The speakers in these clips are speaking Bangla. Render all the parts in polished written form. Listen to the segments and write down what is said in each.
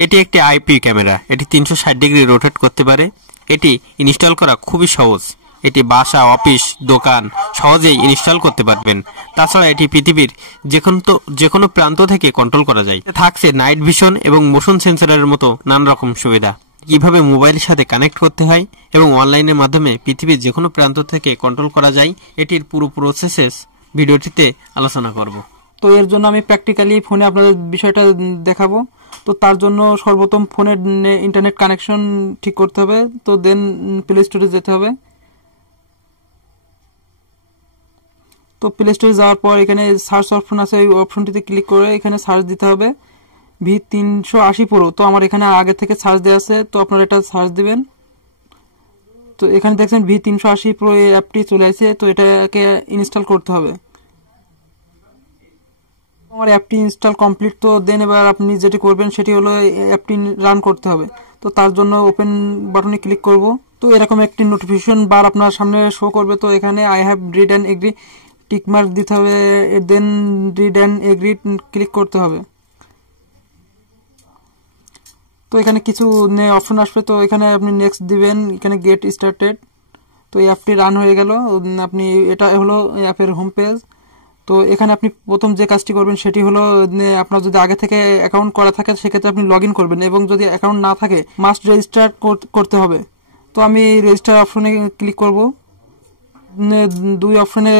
এটি একটি আইপি ক্যামেরা। এটি 360 ডিগ্রি রোটেট করতে পারে। এটি ইনস্টল করা খুবই সহজ। এটি বাসা, অফিস, দোকান সহজেই ইনস্টল করতে পারবেন। তাছাড়া এটি পৃথিবীর যে কোনো প্রান্ত থেকে কন্ট্রোল করা যায়। থাকছে নাইট ভিশন এবং মোশন সেন্সরের মতো নানা রকম সুবিধা। কিভাবে মোবাইলের সাথে কানেক্ট করতে হয় এবং অনলাইনের মাধ্যমে পৃথিবীর যে কোনো প্রান্ত থেকে কন্ট্রোল করা যায়, এটির পুরো প্রসেস ভিডিওটিতে আলোচনা করব। তো এর জন্য আমি প্র্যাকটিক্যালি ফোনে আপনাদের বিষয়টা দেখাবো। তো তার জন্য সর্বপ্রথম ফোনের ইন্টারনেট কানেকশন ঠিক করতে হবে। তো দেন প্লে স্টোরে যেতে হবে। তো প্লে স্টোরে যাওয়ার পর এখানে সার্চ অপশন আছে, ওই অপশনটিতে ক্লিক করে এখানে সার্চ দিতে হবে V380 প্রো। তো আমার এখানে আগে থেকে সার্চ দেওয়া আছে, তো আপনারা এটা সার্চ দিবেন। তো এখানে দেখছেন V380 প্রো এই অ্যাপটি চলে আসে। তো এটাকে ইনস্টল করতে হবে। আমার অ্যাপটি ইনস্টল কমপ্লিট। তো দেন এবার আপনি যেটি করবেন সেটি হলো অ্যাপটি রান করতে হবে। তো তার জন্য ওপেন বাটনে ক্লিক করব। তো এরকম একটি নোটিফিকেশন বার আপনার সামনে শো করবে। তো এখানে I have read and agree tick mark দিতে হবে, then read and agree click করতে হবে। তো এখানে কিছু অপশন আসবে। তো এখানে আপনি নেক্সট দিবেন, এখানে গেট স্টার্টেড। তো এই অ্যাপটি রান হয়ে গেল। আপনি এটা হলো অ্যাপের হোম পেজ। তো এখানে আপনি প্রথম যে কাজটি করবেন সেটি হলো, আপনার যদি আগে থেকে অ্যাকাউন্ট করা থাকে সেক্ষেত্রে আপনি লগ ইন করবেন, এবং যদি অ্যাকাউন্ট না থাকে মাস্ট রেজিস্টার করতে হবে। তো আমি রেজিস্টার অপশনে ক্লিক করব। দুই অপশনে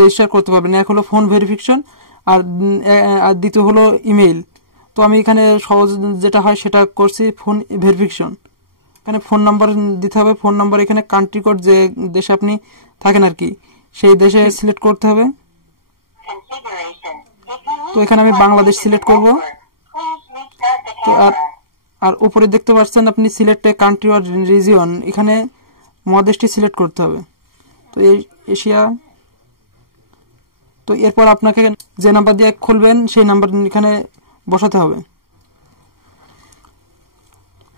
রেজিস্টার করতে পারবেন, এক হলো ফোন ভেরিফিকেশন আর দ্বিতীয় হলো ইমেইল। তো আমি এখানে সহজ যেটা হয় সেটা করছি, ফোন ভেরিফিকেশন। এখানে ফোন নাম্বার দিতে হবে। ফোন নাম্বার এখানে কান্ট্রি কোড, যে দেশে আপনি থাকেন আর কি, সেই দেশে সিলেক্ট করতে হবে। তো এখানে আমি বাংলাদেশ সিলেক্ট করব। তো আর উপরে দেখতে পাচ্ছেন আপনি select a country or region, এখানে মহাদেশটি সিলেক্ট করতে হবে। তো এই এশিয়া। তো এরপর আপনাকে যে নাম্বার দিয়ে খুলবেন সেই নাম্বার এখানে বসাতে হবে।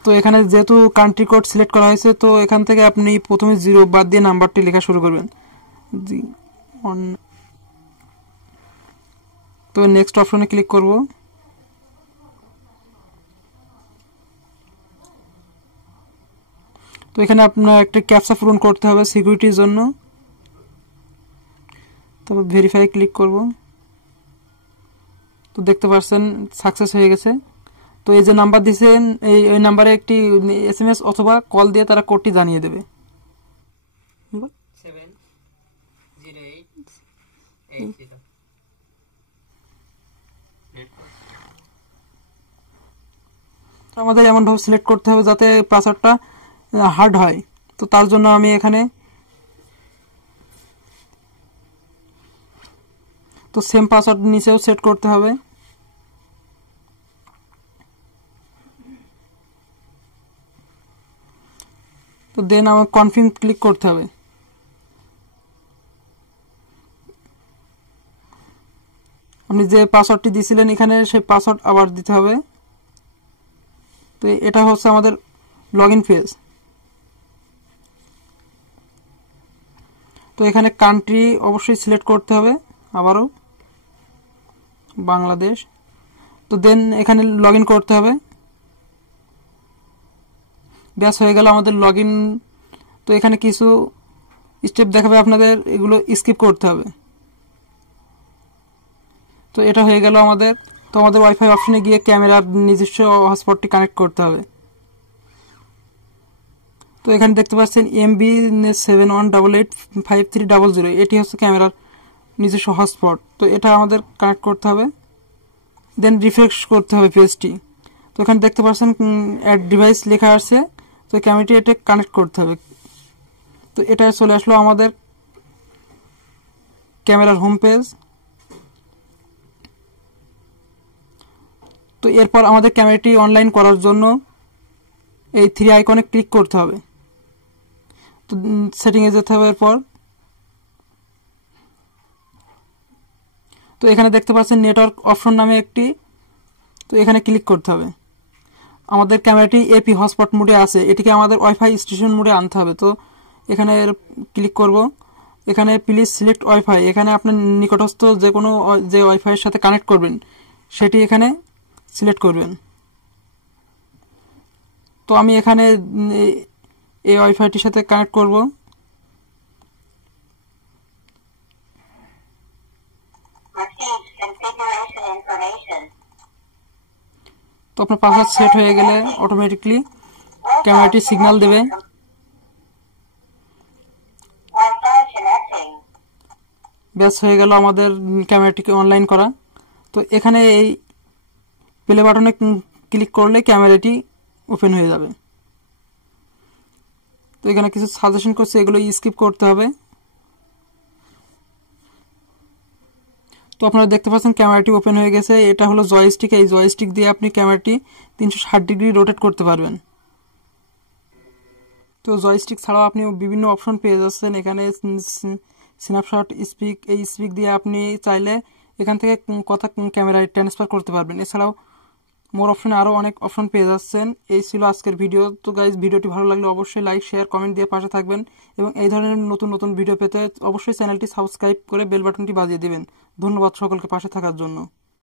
তো এখানে যেহেতু কান্ট্রি কোড সিলেক্ট করা হয়েছে, তো এখান থেকে আপনি প্রথমে 0 বাদ দিয়ে নাম্বারটি লেখা শুরু করবেন। তো নেক্সট অপশনে ক্লিক করব। তো এখানে আপনার একটা ক্যাপচা পূরণ করতে হবে সিকিউরিটির জন্য। তারপর ভেরিফাই ক্লিক করব। তো দেখতে পাচ্ছেন সাকসেস হয়ে গেছে। তো এই যে নাম্বার দিয়েছেন, এই নাম্বারে একটি SMS অথবা কল দিয়ে তারা কোডটি জানিয়ে দেবে। আমাদের এমন ভাবে সিলেক্ট করতে হবে যাতে পাসওয়ার্ডটা হার্ড হয়। তো তার জন্য আমি এখানে তো সেম পাসওয়ার্ড নিচেও সেট করতে হবে। তো দেন আমার কনফার্ম ক্লিক করতে হবে। আপনি যে পাসওয়ার্ডটি দিয়েছিলেন এখানে সেই পাসওয়ার্ড আবার দিতে হবে। তো এটা হচ্ছে আমাদের লগইন পেজ। তো এখানে কান্ট্রি অবশ্যই সিলেক্ট করতে হবে, আবারও বাংলাদেশ। তো দেন এখানে লগইন করতে হবে। ব্যাস হয়ে গেল আমাদের লগইন। তো এখানে কিছু স্টেপ দেখাবে আপনাদের, এগুলো স্কিপ করতে হবে। তো এটা হয়ে গেল আমাদের। তো আমাদের ওয়াইফাই অপশনে গিয়ে ক্যামেরার নিজস্ব হটস্পটটি কানেক্ট করতে হবে। তো এখানে দেখতে পাচ্ছেন MB71885300, এটি হচ্ছে ক্যামেরার নিজস্ব হটস্পট। তো এটা আমাদের কানেক্ট করতে হবে। দেন রিফ্রেশ করতে হবে পেজটি। তো এখানে দেখতে পাচ্ছেন অ্যাড ডিভাইস লেখা আছে। তো ক্যামেরাটি এটা কানেক্ট করতে হবে। তো এটা চলে আসলো আমাদের ক্যামেরার হোম পেজ। তো এরপর আমাদের ক্যামেরাটি অনলাইন করার জন্য এই 3 আইকনে ক্লিক করতে হবে। তো সেটিংয়ে যেতে হবে। এরপর তো এখানে দেখতে পাচ্ছেন নেটওয়ার্ক অপশন নামে একটি, তো এখানে ক্লিক করতে হবে। আমাদের ক্যামেরাটি এপি হটস্পট মোডে আছে, এটিকে আমাদের ওয়াইফাই স্টেশন মোডে আনতে হবে। তো এখানে ক্লিক করব। এখানে প্লিজ সিলেক্ট ওয়াইফাই, এখানে আপনার নিকটস্থ যে ওয়াইফাই এর সাথে কানেক্ট করবেন সেটি এখানে সিলেক্ট করবেন। তো আমি এখানে এই ওয়াইফাইটির সাথে কানেক্ট করব। তো আপনার পাসওয়ার্ড সেট হয়ে গেলে অটোমেটিকলি ক্যামেরাটি সিগন্যাল দেবে। ব্যাস হয়ে গেল আমাদের ক্যামেরাটিকে অনলাইন করা। তো এখানে এই প্লে বাটনে ক্লিক করলে ক্যামেরাটি ওপেন হয়ে যাবে। তো এখানে কিছু সাজেশন করছে, এগুলো স্কিপ করতে হবে। তো আপনারা দেখতে পাচ্ছেন ক্যামেরাটি ওপেন হয়ে গেছে। এটা হলো জয়স্টিক, এই জয়স্টিক দিয়ে আপনি ক্যামেরাটি 360 ডিগ্রি রোটেট করতে পারবেন। তো জয়স্টিক ছাড়াও আপনি বিভিন্ন অপশন পেয়ে যাচ্ছেন এখানে। স্ন্যাপশট, স্পিক, এই স্পিক দিয়ে আপনি চাইলে এখান থেকে কথা ক্যামেরায় ট্রান্সফার করতে পারবেন। এছাড়াও মোর অপশনে আরও অনেক অপশন পেয়ে যাচ্ছেন। এই ছিল আজকের ভিডিও। তো গাইজ, ভিডিওটি ভালো লাগলে অবশ্যই লাইক, শেয়ার, কমেন্ট দিয়ে পাশে থাকবেন এবং এই ধরনের নতুন নতুন ভিডিও পেতে অবশ্যই চ্যানেলটি সাবস্ক্রাইব করে বেল বাটনটি বাজিয়ে দিবেন। ধন্যবাদ সকলকে পাশে থাকার জন্য।